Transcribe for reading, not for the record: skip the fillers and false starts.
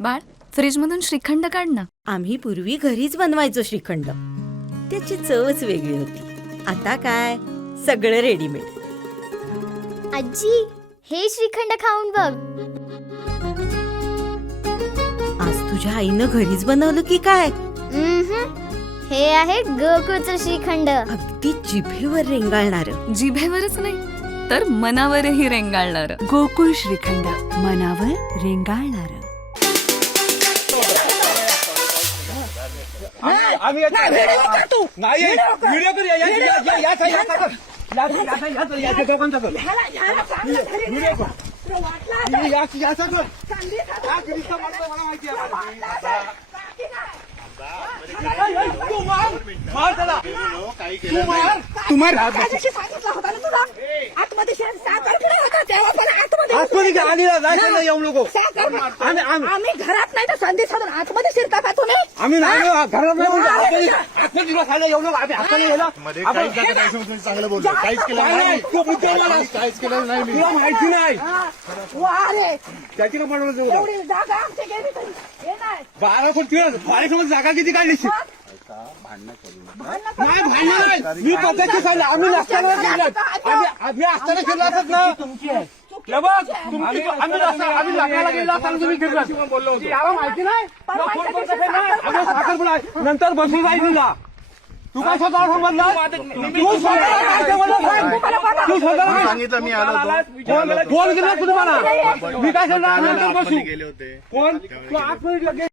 बाळ, फ्रीजमधून श्रीखंड काढ ना. आम्ही पूर्वी घरीच बनवायचो श्रीखंड. त्याची चवच वेगळी होती. आता काय सगळं रेडीमेड. आजी, हे श्रीखंड खाऊन बघ. आज तुझ्या आईनं घरीच बनवलं की काय? हे आहे गोकुळचं श्रीखंड. अगदी जिभेवर रेंगाळणार. जिभेवरच नाही तर मनावरही रेंगाळणार. गोकुळ श्रीखंड, मनावर रेंगाळणार. आम्ही घरात नाही तर संधी साधून आतमध्ये शिरता का तुम्ही? आम्ही नाही घरात नाही चांगलं बोलतो. काहीच केलं नाही, काहीच केलं नाही. तुला माहिती नाही त्याची का म्हणून एवढी जागा आमची गेली तरी हे नाही. 12 जागा किती काढली? मी पद्धती सांगितलं. आम्ही नसताना आम्ही असताना केलं असत ना. आम्ही लग्नाला गेलो असताना तुम्ही फिरलात. याला माहिती नाही नंतर बसून जाईल तुला. तू काय स्वतः समजला? तू स्वतः सांगितलं. मी आलो फोन केला तुम्हाला. मी काय सांगणार नंतर बसू. कोण तू आतमध्ये